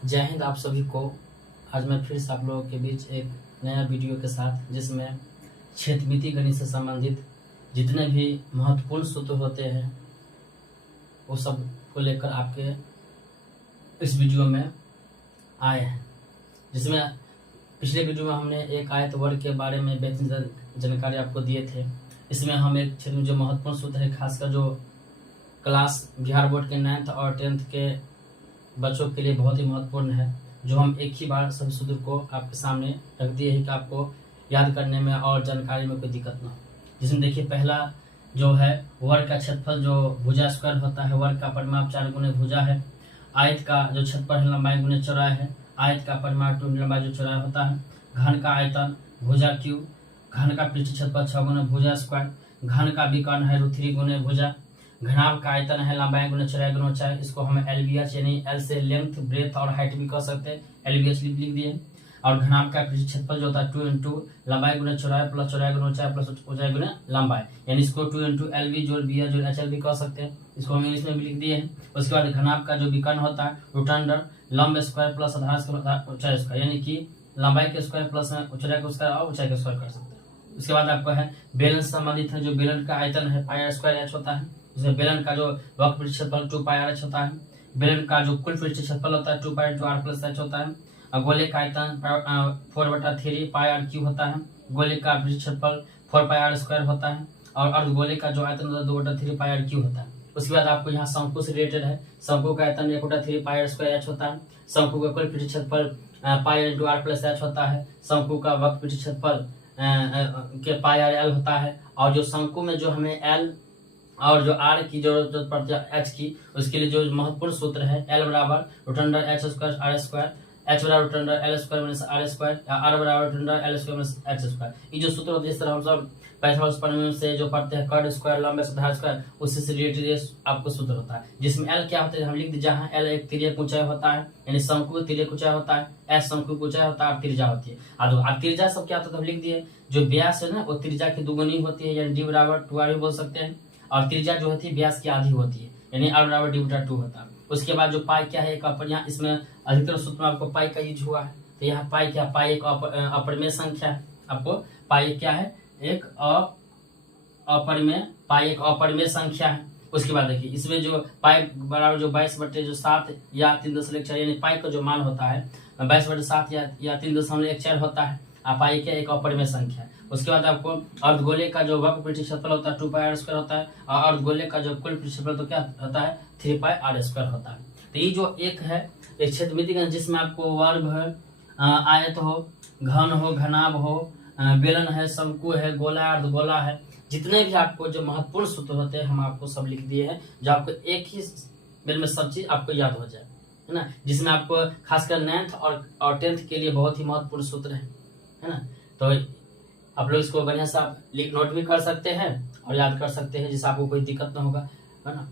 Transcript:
जय हिंद आप सभी को। आज मैं फिर से आप लोगों के बीच एक नया वीडियो के साथ, जिसमें क्षेत्रमिति गणित से संबंधित जितने भी महत्वपूर्ण सूत्र होते हैं वो सब को लेकर आपके इस वीडियो में आए हैं। जिसमें पिछले वीडियो में हमने एक आयत वर्ग के बारे में बेहतरीन जानकारी आपको दिए थे। इसमें हम एक क्षेत्र में जो महत्वपूर्ण सूत्र है, खासकर जो क्लास बिहार बोर्ड के 9th और 10th के बच्चों के लिए बहुत ही महत्वपूर्ण है, जो हम एक ही बार सभी सूत्र को आपके सामने रख दिए हैं कि आपको याद करने में और जानकारी में कोई दिक्कत ना हो। जिसमें देखिए, पहला जो है वर्ग का क्षेत्रफल जो भुजा स्क्वायर होता है, वर्ग का परिमाप 4 गुने भुजा है। आयत का जो क्षेत्रफल है लंबाई गुने चौड़ाई है। आयत का परिमाप 2 लंबाई जो चौड़ाई होता है। घन का आयतन भुजा क्यूब। घन का पृष्ठ क्षेत्रफल 6 गुने भुजा स्क्वायर। घन का विकर्ण है √3 गुने भुजा। घनाभ का आयतन है लंबाई गुने चौड़ाई गुने ऊंचाई। इसको हम LBH यानी L से लेंथ, ब्रेथ और हाइट भी कह सकते हैं, LBH लिख दिए। और घनाभ का पृष्ठ क्षेत्रफल जो होता है 2 इंटू लंबाई गुने चौड़ाई प्लस चौड़ाई गुने ऊंचाई प्लस ऊंचाई गुने लंबाई, यानी इसको 2 इंटू LB जोड़ BH जोड़ HL भी कह सकते हैं। इसको हम इंग्लिश में भी लिख दिए हैं। उसके बाद घनाभ का जो विकर्ण होता है √अंडर लंब स्क्वायर प्लस आधार स्क्वायर ऊंचाई स्क्वायर, यानी कि लंबाई के स्क्वायर प्लस चौड़ाई के स्क्वायर और ऊंचाई के स्क्वायर कर सकते हैं। उसके बाद आपको है बेलन से संबंधित है, जो बेलन का आयतन है πr² h होता है। उसमें बेलन का जो वक्र पृष्ठ क्षेत्रफल 2πr होता है। बेलन का जो कुल पृष्ठ क्षेत्रफल होता है 2π × r+h होता है। और गोले का आयतन 4/3 πr³ होता है। गोले का पृष्ठ क्षेत्रफल 4πr² होता है। और अर्धगोले का जो आयतन होता है 2/3 πr³ होता है। उसके बाद आपको यहाँ शंकु से रिलेटेड है। शंकु का आयतन 1/3 πr² h होता है। शंकु का कुल पृष्ठ क्षेत्रफल π × r+h होता है। शंकु का वक्र पृष्ठ क्षेत्रफल के πr/l होता है। और जो शंकु में जो हमें l और जो r की जरूरत पड़ती है h की, उसके लिए जो महत्वपूर्ण सूत्र है L बराबर √h² r², h बराबर √L² - r², r बराबर √L² - h²। ये जो सूत्र होते हैं, इस तरह हम सब पैथागोरस से जो पढ़ते हैं कर्ण स्क्वायर लंब आधार स्क्वायर, उससे से रिलेटेड आपको सूत्र होता है। जिसमें L क्या होता है हम लिख दीजिए, जहाँ L एक तिर्यक ऊंचाई होता है, यानी शंकु तिर्यक ऊंचाई होता है, S शंकु की ऊंचाई होता है और त्रिज्या होती है। और त्रिज्या सब क्या होता है हम लिख दिए, जो व्यास है ना वो त्रिज्या की दुगुनी होती है, यानी D बराबर 2r भी बोल सकते हैं। और त्रिज्या जो होती है व्यास की आधी होती है, यानी r बराबर d/2 होता है। उसके बाद जो पाई क्या है, एक यहाँ इसमें अधिकतर सूत्र में आपको पाई का यूज हुआ है। तो यहाँ पाई क्या, पाई एक अपरिमेय संख्या है। आपको पाई क्या है, एक अपरिमेय संख्या है। उसके बाद देखिए, इसमें जो पाई बराबर जो 22/7 या 3.14, यानी पाई का जो मान होता है 22/7 या 3.14 होता है। पाई क्या एक अपरिमेय संख्या है। उसके बाद आपको अर्धगोले का जो वक्र पृष्ठ क्षेत्रफल होता है 2πr² होता है। और अर्धगोले का जो कुल पृष्ठ क्षेत्रफल तो क्या होता है 3πr² होता है। तो ये जो एक है एक क्षेत्रमिति गणित, जिसमें आपको वर्ग है, आयत हो, घन हो, घनाभ हो, बेलन है, शंकु है, गोला है, अर्धगोला है, जितने भी आपको जो महत्वपूर्ण सूत्र होते हैं हम आपको सब लिख दिए हैं, जो आपको एक ही बेल में सब चीज आपको याद हो जाए, है ना। जिसमें आपको खासकर 9th और 10th के लिए बहुत ही महत्वपूर्ण सूत्र है ना। तो आप लोग इसको बढ़िया से आप नोट भी कर सकते हैं और याद कर सकते हैं, जिससे आपको कोई दिक्कत ना होगा, है ना।